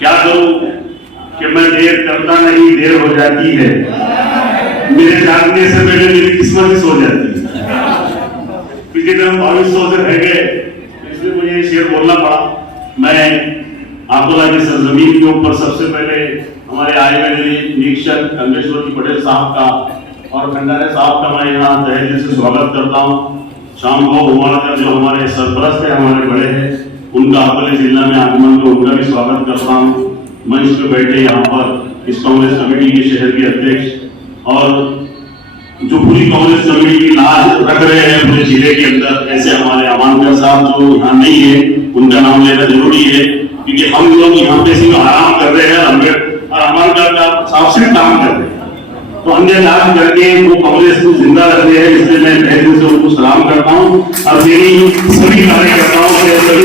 क्या करूं कि मैं देर करता नहीं, देर हो जाती है। मेरे जागने से पहले मेरी किस्मत ही सो जाती है। पिछले दिन 2200 से रह गए, इसलिए मुझे ये शेर बोलना पड़ा। मैं अकोला की सरजमीन के ऊपर सबसे पहले हमारे आए हुए निरीक्षक कमलेश्वर जी पटेल साहब का और खंडारे साहब का मैं यहाँ तहे दिल से स्वागत करता हूँ। शाम को उमाड़कर जो हमारे सरपरस्त है, हमारे बड़े हैं, उनका अकोले जिला में आगमन को उनका भी स्वागत करता हूँ। मंच पे बैठे यहाँ पर इस कांग्रेस कमेटी के शहर के अध्यक्ष और जो पूरी कांग्रेस कमेटी की लाज रख रहे हैं पूरे जिले के अंदर, ऐसे हमारे अमानकर साहब जो यहाँ नहीं है, उनका नाम लेना जरूरी है क्योंकि हम लोग यहाँ पे सिर्फ आराम कर रहे हैं और अमानकर का साफ सिर्फ काम कर रहे हैं, तो अन्य काम करके वो कांग्रेस को जिंदा रख रहे हैं। इसलिए मैं तहे दिल से उनको सलाम करता हूँ और मेरी सभी कार्यकर्ताओं से सभी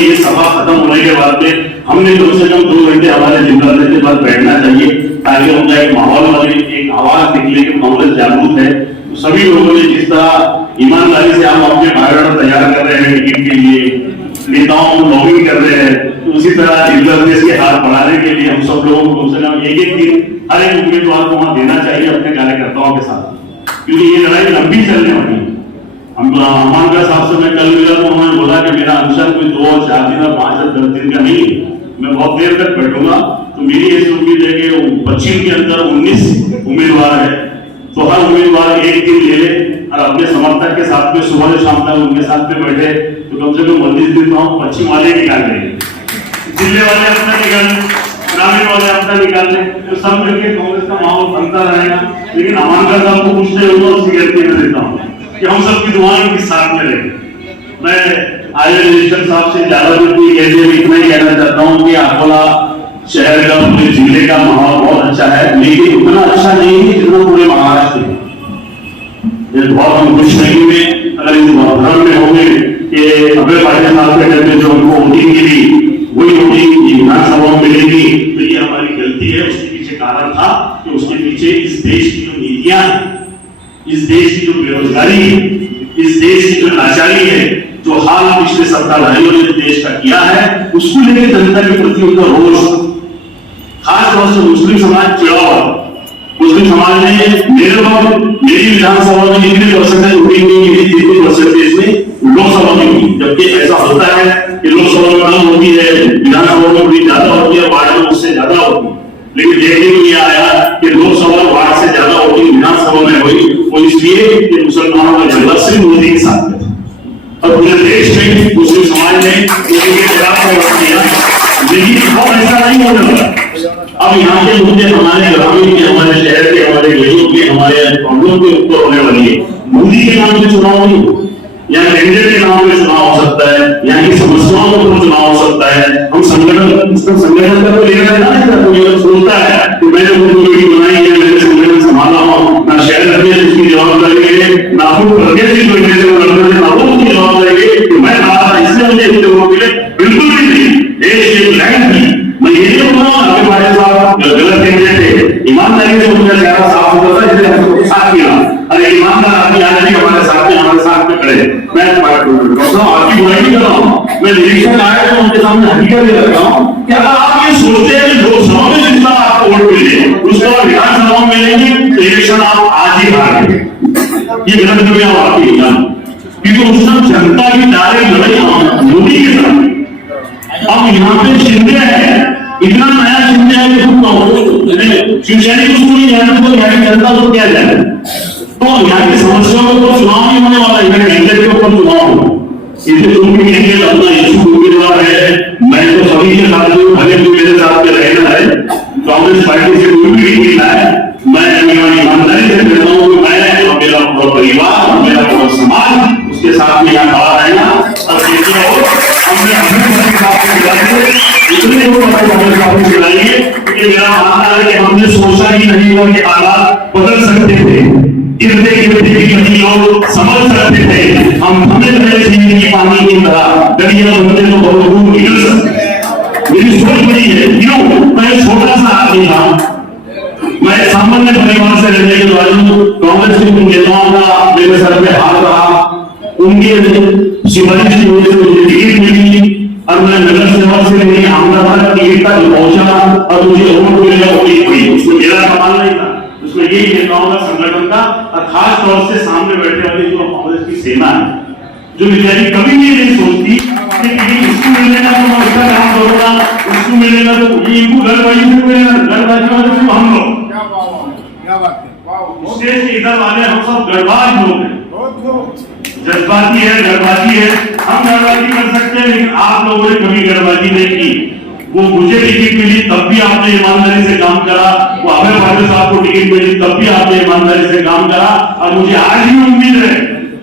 ये सभा खत्म होने के बाद में हमने कम से कम 2 घंटे हमारे जिला के बाद बैठना चाहिए ताकि उनका एक माहौल वाली एक आवाज निकले कि कांग्रेस जागरूक है। तो सभी लोगों ने जिस तरह ईमानदारी से आप अपने बायोडाटा तैयार कर रहे हैं टिकट के लिए, नेताओं को लॉबिंग कर रहे हैं, तो उसी तरह जिला के हाथ बढ़ाने के लिए हम सब लोगों को कम से कम एक दिन हर एक उम्मीदवार को वहां देना चाहिए अपने कार्यकर्ताओं के साथ, क्योंकि ये लड़ाई लंबी चलने वाली है। हम अमानकर साहब से मैं कल मिला तो उन्होंने बोला कि मेरा अंशर कोई 2 और 4 दिन और 5 और 10 दिन का नहीं है, मैं बहुत देर तक बैठूंगा। तो मेरी ऐसी उम्मीद है कि 25 के अंदर 19 उम्मीदवार है, तो हर उम्मीदवार एक दिन ले ले और अपने समर्थक के साथ में सुबह से शाम तक उनके साथ में बैठे, तो कम से कम 19 दिन तो हम पश्चिम वाले निकाल लेंगे, जिले वाले अपना निकाल, ग्रामीण वाले अपना निकाल लें, तो सब मिलकर कांग्रेस का माहौल बनता रहेगा। लेकिन अमानकर साहब को पूछते हुए उसकी गारंटी में देता हूँ कि हम सबकी दुआएं के साथ में रहेंगे। मैं आगे निरीक्षक साहब से ज्यादा कुछ नहीं कहते हुए इतना ही कहना चाहता हूँ कि अकोला शहर का पूरे जिले का माहौल बहुत अच्छा है, लेकिन उतना अच्छा नहीं है जितना पूरे महाराष्ट्र में। बहुत हम खुश नहीं हुए अगर इस भ्रम में होंगे कि अभय पाटिल साहब के कहते जो उनको वोटिंग मिली वही वोटिंग विधानसभा में मिलेगी, तो ये हमारी गलती है। उसके पीछे कारण था कि उसके पीछे इस देश की जो नीतियां हैं, इस देश की जो बेरोजगारी है, इस देश की जो लाचारी है, जो हाल पिछले सत्ताधारियों ने देश का किया है, उसको लेकर जनता के प्रति उनका रोष, खासतौर से मुस्लिम समाज चिड़ा हुआ। मुस्लिम समाज ने मेरी विधानसभा में जितने परसेंटेज वोटिंग हुई, जितने परसेंटेज में लोकसभा में हुई, जबकि ऐसा होता है कि लोकसभा में कम होती है, विधानसभा में थोड़ी ज्यादा होती है, वार्ड में उससे ज्यादा होती है। लेकिन देखने को ये आया कि लोकसभा वार्ड से ज्यादा वोटिंग विधानसभा में हुई, वो इसलिए कि मुसलमानों का झगड़ा सिर्फ मोदी के साथ में था और पूरे देश में मुस्लिम समाज ने मोदी के खिलाफ वोट दिया। लेकिन अब ऐसा नहीं होने वाला। अब यहाँ के मुद्दे हमारे ग्रामीण के, हमारे शहर के, हमारे गरीबों के, हमारे प्रॉब्लम के ऊपर होने वाली है। मोदी के नाम से चुनाव नहीं, यहाँ कैंडिडेट के नाम पे चुनाव हो सकता है, यहाँ की समस्याओं के ऊपर चुनाव हो सकता है। हम संगठन का तो लेना देना नहीं करते, कोई सोचता है कि मैंने वो कमेटी बनाई है, मैंने संगठन संभाला हूँ, ना शहर अध्यक्ष उसकी जवाबदारी है, ना खुद प्रदेश की कोई उसकी जवाबदारी है कि मैं आ इससे मुझे लोगों के लिए बिल्कुल भी नहीं। देश एक लैंड थी, मैं ये नहीं बोल रहा हूँ आपके भाई साहब गलत कैंडिडेट थे, ईमानदारी से उनका चेहरा साफ होता था, जिसने हमको साथ किया। अरे ईमानदार आदमी आज भी हमारे साथ में खड़े। मैं आपकी बुराई नहीं कर रहा हूँ, मैं निरीक्षण आया तो उनके सामने हकीकत दे रखा हूँ कि अगर आप ये सोचते हैं कि लोकसभा में जितना आपको वोट मिले उसके बाद विधानसभा में मिलेंगे तो इलेक्शन आप आज ही हार गए, ये गलत दुनिया आपकी है। क्योंकि उस समय जनता की डायरेक्ट लड़ाई मोदी के साथ। अब यहाँ पे शिंदे है, इतना नया शिंदे है कि शिवसैनिक उसको नहीं जानते, तो यहाँ की जनता को क्या जाए। तो यहाँ की समस्याओं के ऊपर चुनाव नहीं होने वाला, यहाँ कैंडिडेट के ऊपर चुनाव हो। इसलिए तुम भी कैंडिडेट अपना इशू उम्मीदवार है, मैं तो सभी के साथ हूँ, भले भी मेरे साथ में रहना है, कांग्रेस पार्टी से कोई भी नहीं मिला है। मैं ईमानदारी से कहता हूँ कि मैं और मेरा पूरा परिवार और मेरा पूरा समाज उसके साथ में यहाँ खड़ा रहेगा। और हमने इतने लोग खिलाएंगे कि मेरा मानना है कि हमने सोचा ही नहीं था कि हालात बदल सकते थे, गिरते गिरते भी लोग समझ सकते थे। हम हमें पहले झील की पानी की तरह दरिया बनते तो बहुत दूर निकल सकते। मेरी सोच बड़ी है, क्यों मैं छोटा सा आदमी था, मैं सामान्य परिवार से रहने के बाद कांग्रेस के नेताओं का मेरे सर पे हाथ रहा, उनके सिफारिश की वजह से मुझे टिकट मिली और मैं नगर सेवा दौर से नहीं, अहमदाबाद टिकट तक पहुंचा और मुझे वोट मिलेगा, वोटिंग हुई। उसमें मेरा कमाल नहीं था, उसमें यही नेताओं का संगठन था, और खास तौर से सामने बैठे वाली जो कांग्रेस की सेना है, जो बेचारी कभी भी नहीं सोचती कि इसको मिलेगा तो मैं उसका काम करूंगा, उसको मिलेगा तो ये इनको गलबाजी से मिलेगा, गलबाजी वाले सिर्फ हम लोग, क्या बात है, स्टेज के इधर वाले हम सब गलबाज लोग हैं, जज्बाती है, गलबाजी है। हम गलबाजी कर सकते हैं, लेकिन आप लोगों ने कभी गलबाजी नहीं की। वो मुझे टिकट मिली तब भी आपने ईमानदारी से काम करा, वो अभय पाटिल साहब को टिकट मिली तब भी आपने ईमानदारी से काम करा, और मुझे आज भी उम्मीद है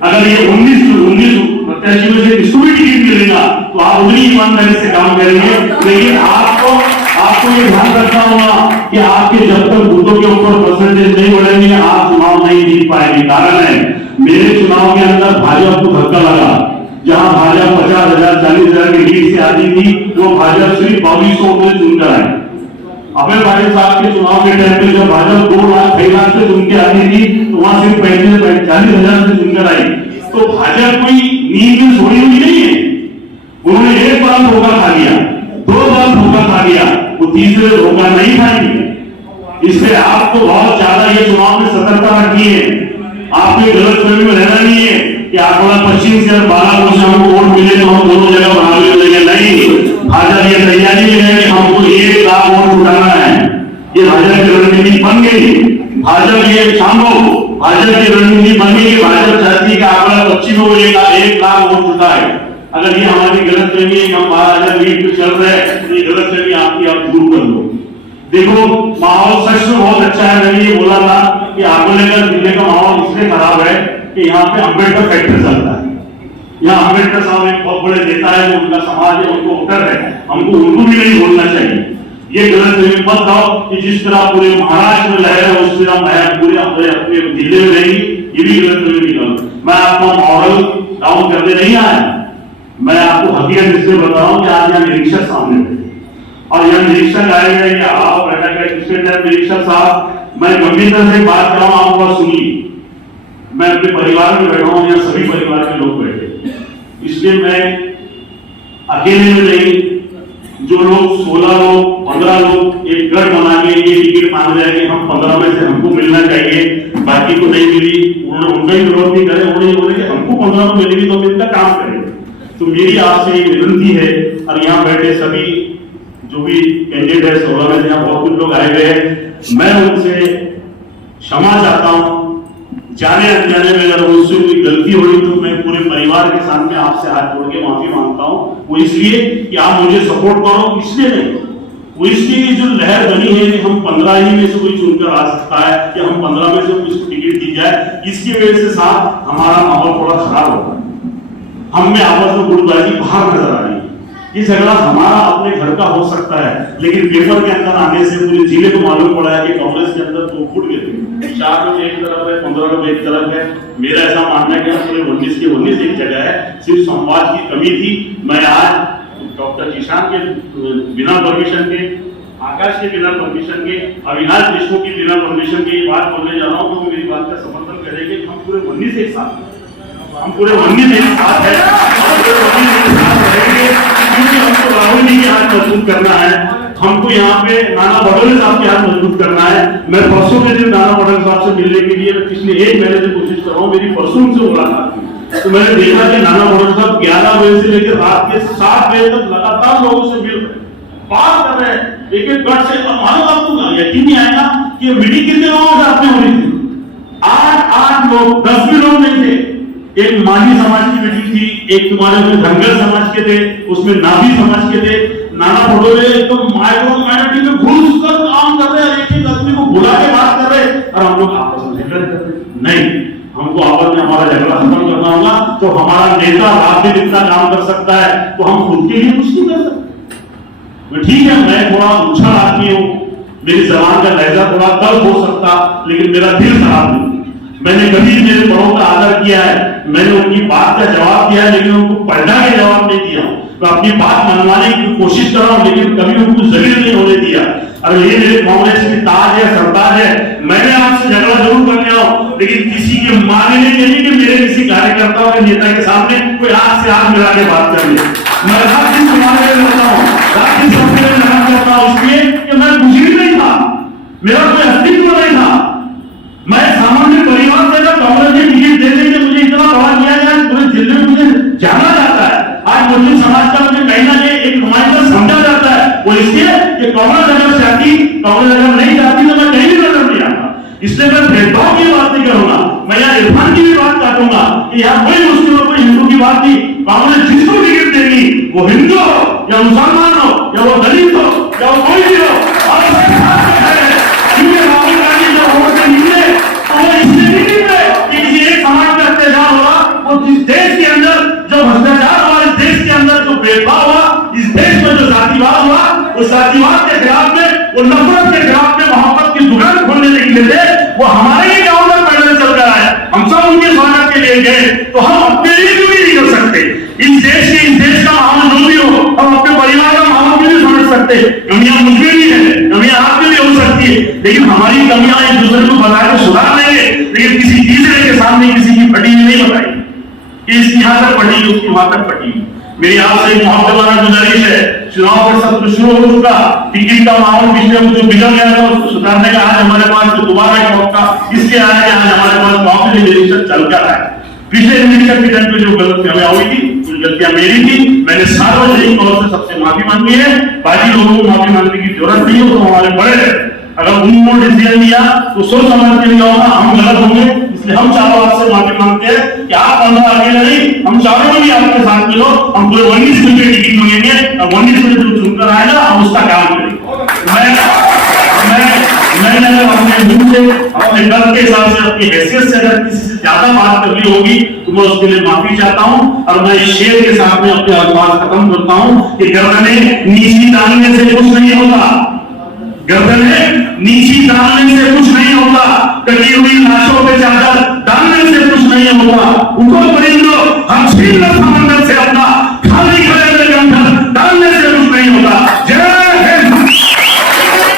अगर ये 19 प्रत्याशियों में से किसको भी टिकट मिलेगा तो आप उतनी ईमानदारी से काम करेंगे। लेकिन आपको ये ध्यान रखना होगा कि आपके जब तक बूथों के ऊपर परसेंटेज नहीं बढ़ेंगे आप चुनाव नहीं जीत पाएंगे। कारण है मेरे चुनाव के अंदर भाजपा को धक्का लगा, जहां भाजपा 50,000 40,000 की लीड से आती थी, वो भाजपा सिर्फ 2200 वोटों से चुनकर आए। अभय पाटिल साहब के चुनाव के टाइम पे जब भाजपा 2 लाख 6 लाख से चुन के आती थी तो वहां सिर्फ 40,000 से चुनकर आई। तो भाजपा कोई नींद में सोई हुई नहीं है, उन्होंने एक बार धोखा खा लिया, 2 बार धोखा खा लिया, वो तीसरे धोखा नहीं खाएंगे। इसलिए आपको बहुत ज्यादा ये चुनाव में सतर्कता रखनी है। आपको गलतफहमी में रहना नहीं है कि आपका पश्चिम से 12 से हमको वोट मिले तो हम दोनों जगह बराबरी लेंगे, नहीं। भाजपा ये तैयारी में है कि हमको 1 लाख वोट उठाना है, ये भाजपा की रणनीति बन गई। भाजपा ये शामो भाजपा की रणनीति बन गई कि भाजपा चाहती है कि आपका पश्चिम में 1 लाख वोट उठाए। अगर ये हमारी गलतफहमी है कि हम 12,000 लीड पे चल रहे हैं तो ये गलतफहमी आपकी आप दूर कर लो। देखो माहौल सच में बहुत अच्छा है। मैंने ये बोला था कि आंबेडकर जिले का माहौल इसलिए खराब है कि यहाँ पे अम्बेडकर फैक्टर चलता है। यहाँ अम्बेडकर साहब एक बहुत बड़े नेता है, जो उनका समाज है, उनको वोटर है, हमको उनको भी नहीं बोलना चाहिए। ये गलत मत कहो कि जिस तरह पूरे महाराष्ट्र में लहर है उस तरह मैं पूरे अपने जिले में रहेगी, ये भी गलत निकल। मैं आपको मॉडल डाउन करने नहीं आया, मैं आपको हकीकत इसलिए बता रहा हूँ कि आज यहाँ निरीक्षक सामने बैठे और यहाँ निरीक्षक आए हैं कि आप बैठा गया दूसरे टाइम निरीक्षक साहब, मैं गंभीरता से बात कर रहा हूँ, आप बात सुनिए। मैं अपने परिवार में बैठा हूँ, यहाँ सभी परिवार के लोग बैठे, इसलिए मैं अकेले में नहीं, जो लोग 16 लोग 15 लोग एक गढ़ बना के ये टिकट मांग रहे हैं कि हम 15 में से हमको मिलना चाहिए, बाकी को नहीं मिली, उनका ही विरोध नहीं करे, उन्होंने बोले कि हमको 15 में मिलेगी तो हम इनका काम करेंगे। तो मेरी आपसे एक विनती है, और यहाँ बैठे सभी जो भी कैंडिडेट है 16 में यहाँ बहुत कुछ लोग आए हुए हैं, मैं उनसे क्षमा चाहता हूँ। जाने अनजाने में अगर मुझसे कोई गलती हुई तो मैं पूरे परिवार के सामने आपसे हाथ जोड़ के माफी मांगता हूँ। वो इसलिए कि आप मुझे सपोर्ट करो, इसलिए नहीं, वो इसलिए कि जो लहर बनी है कि हम 15 ही में से कोई चुनकर आ सकता है कि हम 15 में से किसको टिकट दी जाए, इसकी वजह से साथ हमारा माहौल थोड़ा खराब होगा। हम में आपस में गुटबाजी बाहर नजर आ रही है। ये झगड़ा हमारा अपने घर का हो सकता है, लेकिन पेपर के अंदर आने से पूरे जिले को मालूम पड़ा है कि कांग्रेस के अंदर 2 फुट गए थे, 4 लोग एक तरफ है, 15 लोग एक तरफ है। मेरा ऐसा मानना है कि पूरे 19 के 19 एक जगह है, सिर्फ संवाद की कमी थी। मैं आज डॉक्टर किसान के बिना परमिशन के, आकाश के बिना परमिशन के, अविनाश देशमुख की बिना परमिशन के ये बात बोलने जा रहा हूँ, क्योंकि मेरी बात का समर्थन करेंगे। हम पूरे 19 एक साथ, हम पूरे 19 एक साथ है, क्योंकि हमको राहुल जी के हाथ मजबूत करना है, हमको यहाँ पे नाना पटोले साहब के हाथ मजबूत करना है। मैं परसों के दिन नाना पटोले साहब से मिलने के लिए पिछले 1 महीने से कोशिश कर रहा हूँ, मेरी परसों से मुलाकात हुई तो मैंने देखा कि नाना पटोले साहब 11 बजे से लेकर रात के 7 बजे तक लगातार लोगों से मिल रहे, बात कर रहे हैं, एक गढ़ से। मानो आपको यकीन नहीं आएगा कि मीटिंग कितने लोगों के साथ में हो रही थी, 8 लोग, 10 भी लोग नहीं थे। एक माली समाज की मीटिंग थी, एक तुम्हारे में धनगर समाज के थे, उसमें नाभी समाज के थे। नाना पटोले एकदम माइक्रो माइनॉरिटी में घुस कर काम कर रहे हैं, एक आदमी को बुला के बात कर रहे हैं, और हम लोग आपस में झगड़ा कर रहे। नहीं, हमको आपस में हमारा झगड़ा खत्म करना होगा। तो हमारा नेता रात दिन इतना काम कर सकता है तो हम खुद के लिए कुछ नहीं कर सकते। ठीक है, मैं थोड़ा उछल आदमी हूँ, मेरी जबान का लहजा थोड़ा दर्द हो सकता, लेकिन मेरा दिल खराब नहीं। मैंने कभी मेरे बड़ों का आदर किया है, मैंने उनकी बात का जवाब दिया है, लेकिन उनको पलटा के जवाब नहीं दिया। तो अपनी बात मनवाने की कोशिश कर रहा हूं, लेकिन कभी उनको जलील नहीं होने दिया। और ये मेरे कांग्रेस की ताज है, सरताज है। मैंने आपसे झगड़ा जरूर करने आऊं, लेकिन किसी के मानने के लिए कि मेरे किसी कार्यकर्ताओं के नेता के सामने कोई हाथ से हाथ मिला के बात कर ले। मैं रात दिन तुम्हारे लिए लड़ता हूं, रात दिन सबके लिए लड़ा करता हूं, इसलिए कि मैं कुछ भी नहीं था, मेरा कोई अस्तित्व नहीं था। मैं सामान्य परिवार से था, कांग्रेस ने टिकट देने के मुझे इतना बड़ा किया गया, पूरे जिले में मुझे जाना जाता है। आज मुस्लिम समाज का मुझे कहीं ना कहीं एक नुमाइंदा समझा जाता है, वो इसलिए कि कांग्रेस अगर चाहती, कांग्रेस अगर नहीं चाहती तो मैं कहीं भी नजर नहीं आता। इसलिए मैं भेदभाव की बात नहीं करूंगा, मैं यहाँ इरफान की भी बात काटूंगा कि यहाँ कोई मुस्लिम और कोई हिंदू की बात नहीं। कांग्रेस जिसको टिकट देगी, वो हिंदू हो या मुसलमान हो या वो दलित हो या वो कोई भी हो, और राहुल गांधी जो वोट से निकले तो वो इसलिए नहीं निकले कि किसी एक समाज में अत्याचार हुआ, वो इस देश के अंदर जो भ्रष्टाचार हुआ, इस देश के अंदर जो भेदभाव हुआ, इस देश में जो जातिवाद हुआ, उस जातिवाद के खिलाफ में, वो नफरत के खिलाफ में मोहब्बत की दुकान खोलने निकले थे। वो हमारे ही गांव में पैदल चल रहा है, हम सब उनके स्वागत के लिए गए, तो हम अपने लिए क्यों नहीं कर सकते? इस देश का माहौल जो भी हो, हम अपने परिवार का माहौल भी नहीं समझ सकते। कमियां मुझमें भी है, कमियां आप में भी हो सकती है, लेकिन हमारी कमियां एक दूसरे को बता के सुधार लेंगे, लेकिन किसी तीसरे के सामने किसी की फटी नहीं बताई कि इसकी यहां तक फटी, उसकी वहां तक फटी। मेरी आपसे मोहब्बताना गुजारिश है, चुनाव का सत्र शुरू हो चुका, टिकट का माहौल पिछले जो बिगड़ गया था उसको सुधारने का आज हमारे पास दोबारा एक मौका इसलिए आया कि आज हमारे पास कांग्रेस निरीक्षक चल कर रहा है। पिछले निरीक्षक के टाइम पे जो गलतियां हुई थी, कुछ गलतियां मेरी थी, मैंने सार्वजनिक तौर से सबसे माफी मांगी है। बाकी लोगों को माफी मांगने की जरूरत नहीं हो, तो हमारे बड़े अगर उन्होंने डिसीजन लिया तो सोच समझ के लिया होगा, हम गलत होंगे, इसलिए हम चारों आपसे माफी मांगते हैं कि आप 15 अकेले नहीं, हम चारों भी आपके साथ मिलो, हम पूरे 19 मिनट की टिकट मांगेंगे और 19 मिनट जो चुनकर आएगा हम उसका काम करेंगे। मैं अपने मुंह से, अपने दल के हिसाब से, अपनी हैसियत से अगर किसी से ज्यादा बात करनी होगी तो मैं उसके लिए माफी चाहता हूं। और मैं इस शेर के साथ में अपने अल्फाज खत्म करता हूं कि गर्दने नीची डालने से कुछ नहीं होता, गर्दने नीची डालने से कुछ नहीं होता, कटी हुई लाशों पे चादर डालने से कुछ नहीं होता। उनको परिंदो हम छीन समंदर